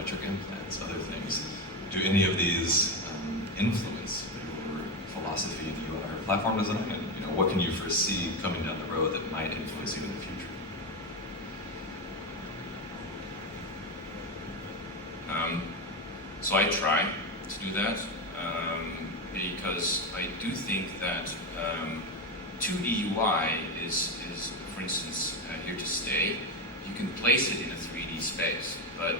biometric implants, other things. Do any of these influence your philosophy in UI or platform design? And what can you foresee coming down the road that might influence you in the future? So I try to do that because I do think that 2D UI is, for instance, here to stay. You can place it in a 3D space, but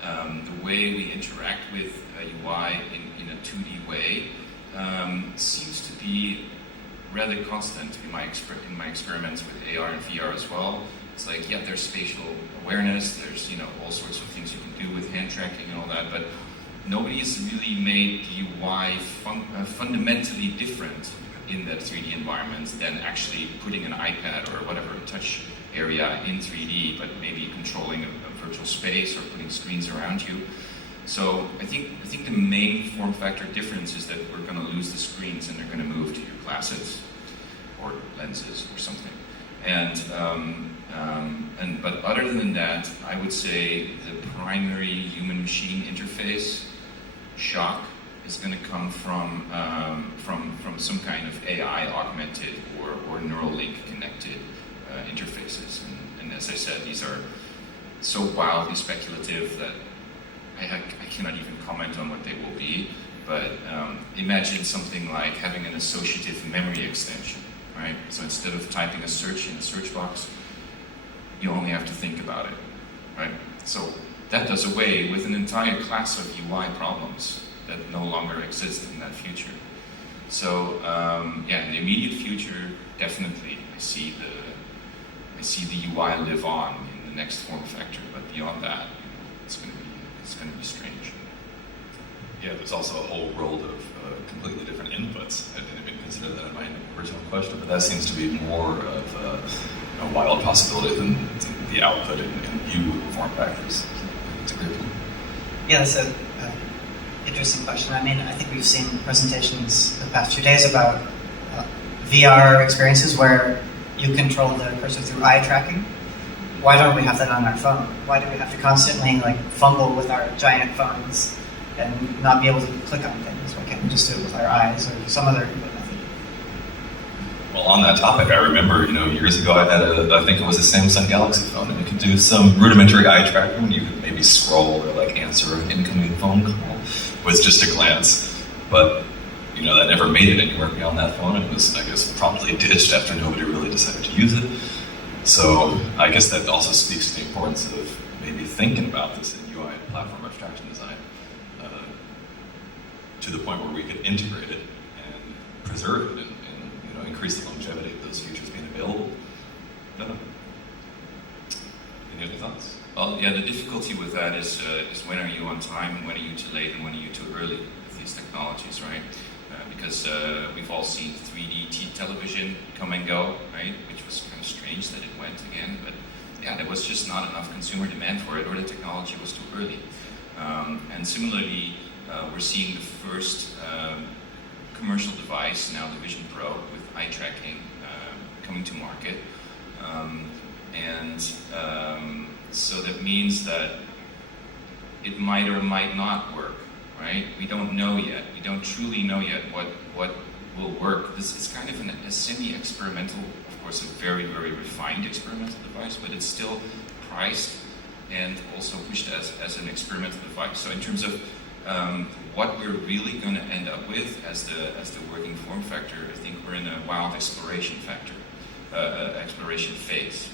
the way we interact with UI in a 2D way seems to be rather constant in my experiments with AR and VR as well. It's like, yeah, there's spatial awareness, there's all sorts of things you can do with hand tracking and all that, but nobody has really made the UI fundamentally different in that 3D environment than actually putting an iPad or whatever touch area in 3D, but maybe controlling a virtual space or putting screens around you. So I think the main form factor difference is that we're going to lose the screens and they're going to move to your glasses or lenses or something. But other than that, I would say the primary human-machine interface shock is going to come from some kind of AI augmented or neural link connected interfaces. And as I said, these are so wildly speculative that I cannot even comment on what they will be. But imagine something like having an associative memory extension, right? So instead of typing a search in the search box, you only have to think about it, right? So that does away with an entire class of UI problems that no longer exist in that future. So in the immediate future, definitely I see the UI live on in the next form factor, but beyond that, it's going to be strange. Yeah, there's also a whole world of completely different inputs. I didn't even consider that in my original question, but that seems to be more of a wild possibility than the output in new form factors. It's a great point. Yeah, that's an interesting question. I mean, I think we've seen presentations the past few days about VR experiences where you control the cursor through eye tracking. Why don't we have that on our phone? Why do we have to constantly fumble with our giant phones and not be able to click on things? Why can't we just do it with our eyes or some other input method? Well, on that topic, I remember, years ago I had I think it was a Samsung Galaxy phone, and it could do some rudimentary eye tracking. You could maybe scroll or answer an incoming phone call with just a glance. But, that never made it anywhere beyond that phone. It was, I guess, promptly ditched after nobody really decided to use it. So I guess that also speaks to the importance of maybe thinking about this in UI and platform abstraction design to the point where we could integrate it and preserve it and increase the longevity of those features being available. Any other thoughts? Well, yeah, the difficulty with that is when are you on time, when are you too late, and when are you too early with these technologies, right? Because we've all seen 3D television come and go, right? Which was kind of strange that it went again, but yeah, there was just not enough consumer demand for it, or the technology was too early. And similarly, we're seeing the first commercial device, now the Vision Pro, with eye tracking coming to market. So that means that it might or might not work, right? We don't know yet. We don't truly know yet what will work. This is kind of a semi-experimental, of course, a very, very refined experimental device, but it's still priced and also pushed as an experimental device. So in terms of what we're really going to end up with as the working form factor, I think we're in a wild exploration phase.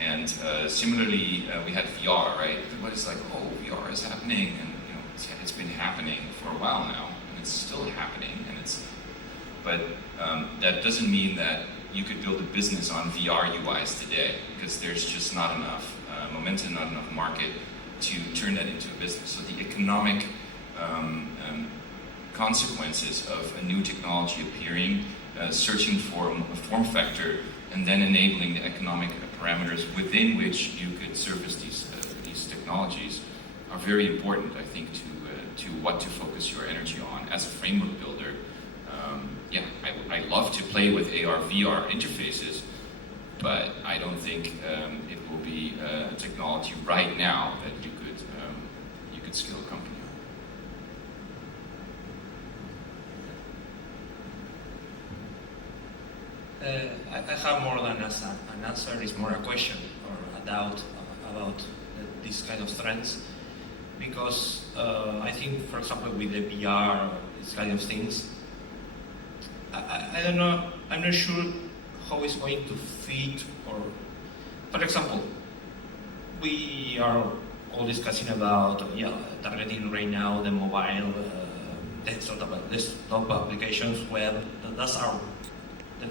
And similarly, we had VR, right? Everybody's like, oh, VR is happening, and it's been happening for a while now, and it's still happening, but that doesn't mean that you could build a business on VR UIs today, because there's just not enough momentum, not enough market to turn that into a business. So the economic consequences of a new technology appearing, searching for a form factor, and then enabling the economic parameters within which you could service these technologies are very important, I think, to what to focus your energy on as a framework builder. I love to play with AR, VR interfaces, but I don't think it will be a technology right now that you mid-scale company. I have more than an answer. It's more a question or a doubt about these kind of trends, because I think, for example, with the VR, these kind of things, I don't know. I'm not sure how it's going to fit. Or, for example, we are all discussing about targeting right now the mobile desktop applications. Well, that's our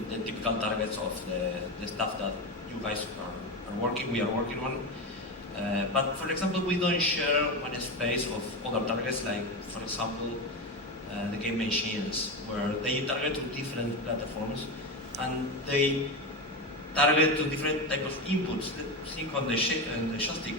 the typical targets of the stuff that you guys are working. We are working on. But for example, we don't share one space of other targets, like for example, the game machines, where they target to different platforms and they target to different type of inputs. Think on the joystick.